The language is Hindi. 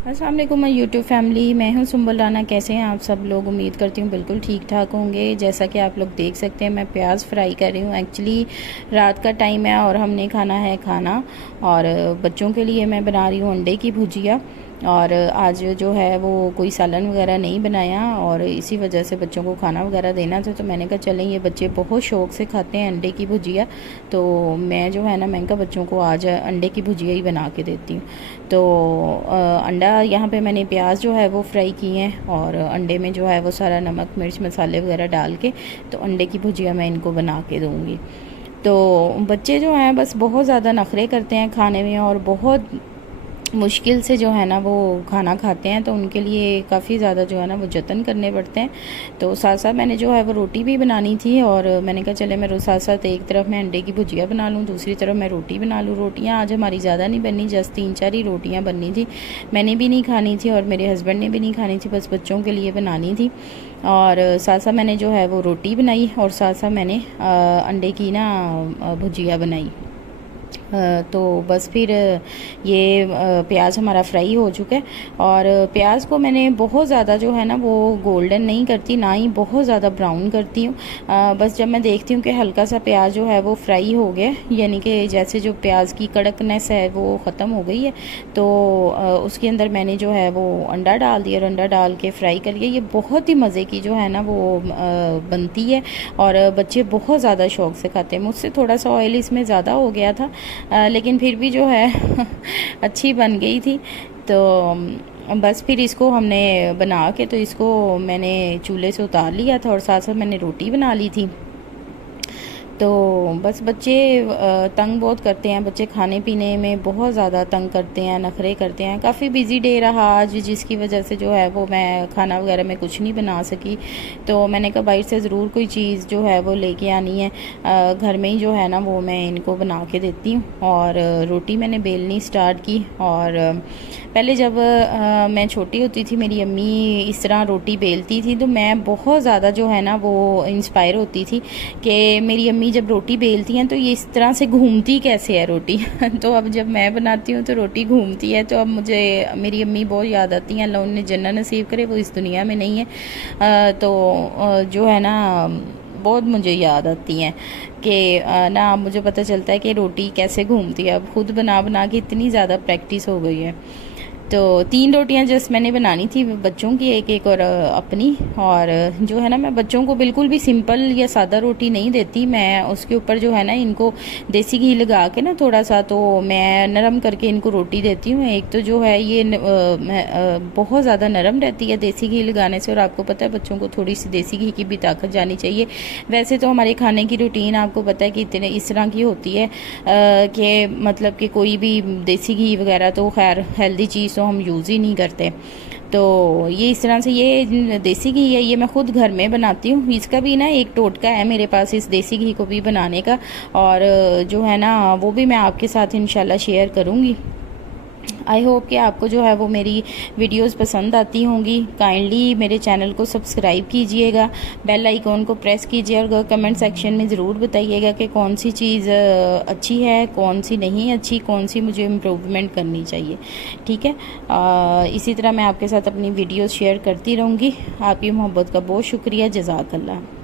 अस्सलाम वालेकुम माय यूट्यूब फैमिली, मैं हूं सुंबल राना। कैसे हैं आप सब लोग? उम्मीद करती हूं बिल्कुल ठीक ठाक होंगे। जैसा कि आप लोग देख सकते हैं मैं प्याज फ्राई कर रही हूं। एक्चुअली रात का टाइम है और हमने खाना है खाना, और बच्चों के लिए मैं बना रही हूं अंडे की भुजिया। और आज जो है वो कोई सालन वगैरह नहीं बनाया, और इसी वजह से बच्चों को खाना वगैरह देना था। तो मैंने कहा चलें, ये बच्चे बहुत शौक़ से खाते हैं अंडे की भुजिया, तो मैं जो है ना, मैंने कहा बच्चों को आज अंडे की भुजिया ही बना के देती हूँ। तो अंडा यहाँ पे मैंने प्याज जो है वो फ्राई किए हैं, और अंडे में जो है वो सारा नमक मिर्च मसाले वगैरह डाल के तो अंडे की भुजिया मैं इनको बना के दूँगी। तो बच्चे जो हैं बस बहुत ज़्यादा नखरे करते हैं खाने में, और बहुत मुश्किल से जो है ना वो खाना खाते हैं, तो उनके लिए काफ़ी ज़्यादा जो है ना वो जतन करने पड़ते हैं। तो साथ साथ मैंने जो है वो रोटी भी बनानी थी, और मैंने कहा चले मैं साथ साथ एक तरफ मैं अंडे की भुजिया बना लूँ, दूसरी तरफ मैं रोटी बना लूँ। रोटियाँ आज हमारी ज़्यादा नहीं बननी, जस्ट 3-4 ही रोटियाँ बननी थी। मैंने भी नहीं खानी थी और मेरे हस्बैंड ने भी नहीं खानी थी, बस बच्चों के लिए बनानी थी। और साथ साथ मैंने जो है वो रोटी बनाई, और साथ साथ मैंने अंडे की ना भुजिया बनाई। तो बस फिर ये प्याज हमारा फ्राई हो चुका है। और प्याज को मैंने बहुत ज़्यादा जो है ना वो गोल्डन नहीं करती, ना ही बहुत ज़्यादा ब्राउन करती हूँ। बस जब मैं देखती हूँ कि हल्का सा प्याज जो है वो फ्राई हो गया, यानी कि जैसे जो प्याज की कड़कनेस है वो ख़त्म हो गई है, तो उसके अंदर मैंने जो है वो अंडा डाल दिया, और अंडा डाल के फ्राई कर लिया। ये बहुत ही मज़े की जो है ना वो बनती है, और बच्चे बहुत ज़्यादा शौक़ से खाते हैं। मुझसे थोड़ा सा ऑयल इसमें ज़्यादा हो गया था, लेकिन फिर भी जो है अच्छी बन गई थी। तो बस फिर इसको हमने बना के, तो इसको मैंने चूल्हे से उतार लिया था, और साथ साथ मैंने रोटी बना ली थी। तो बस बच्चे तंग बहुत करते हैं, बच्चे खाने पीने में बहुत ज़्यादा तंग करते हैं, नखरे करते हैं। काफ़ी बिजी डे रहा आज, जिसकी वजह से जो है वो मैं खाना वगैरह में कुछ नहीं बना सकी। तो मैंने कहा बाहर से ज़रूर कोई चीज़ जो है वो लेके आनी है, घर में ही जो है ना वो मैं इनको बना के देती हूँ। और रोटी मैंने बेलनी स्टार्ट की। और पहले जब मैं छोटी होती थी, मेरी अम्मी इस तरह रोटी बेलती थी, तो मैं बहुत ज़्यादा जो है ना वो इंस्पायर होती थी कि मेरी अम्मी जब रोटी बेलती हैं तो ये इस तरह से घूमती कैसे है रोटी तो अब जब मैं बनाती हूँ तो रोटी घूमती है। तो अब मुझे मेरी अम्मी बहुत याद आती हैं, अल्लाह उन्हें जन्नत नसीब करे, वो इस दुनिया में नहीं है। तो जो है ना बहुत मुझे याद आती हैं कि ना मुझे पता चलता है कि रोटी कैसे घूमती है। अब खुद बना बना के इतनी ज़्यादा प्रैक्टिस हो गई है। तो 3 रोटियां जस्ट मैंने बनानी थी, बच्चों की एक एक और अपनी। और जो है ना मैं बच्चों को बिल्कुल भी सिंपल या सादा रोटी नहीं देती, मैं उसके ऊपर जो है ना इनको देसी घी लगा के ना थोड़ा सा, तो मैं नरम करके इनको रोटी देती हूँ। एक तो जो है ये बहुत ज़्यादा नरम रहती है देसी घी लगाने से, और आपको पता है बच्चों को थोड़ी सी देसी घी की भी ताकत जानी चाहिए। वैसे तो हमारे खाने की रूटीन आपको पता है कि इतने इस तरह की होती है कि मतलब कि कोई भी देसी घी वगैरह तो खैर हेल्दी चीज़ तो हम यूज़ ही नहीं करते। तो ये इस तरह से ये देसी घी है, ये मैं खुद घर में बनाती हूँ। इसका भी ना एक टोटका है मेरे पास इस देसी घी को भी बनाने का, और जो है ना वो भी मैं आपके साथ इंशाल्लाह शेयर करूँगी। आई होप कि आपको जो है वो मेरी वीडियोस पसंद आती होंगी। काइंडली मेरे चैनल को सब्सक्राइब कीजिएगा, बेल आइकॉन को प्रेस कीजिए, और कमेंट सेक्शन में ज़रूर बताइएगा कि कौन सी चीज़ अच्छी है, कौन सी नहीं अच्छी, कौन सी मुझे इम्प्रूवमेंट करनी चाहिए। ठीक है, इसी तरह मैं आपके साथ अपनी वीडियोस शेयर करती रहूँगी। आपकी मोहब्बत का बहुत शुक्रिया। जज़ाकल्लाह।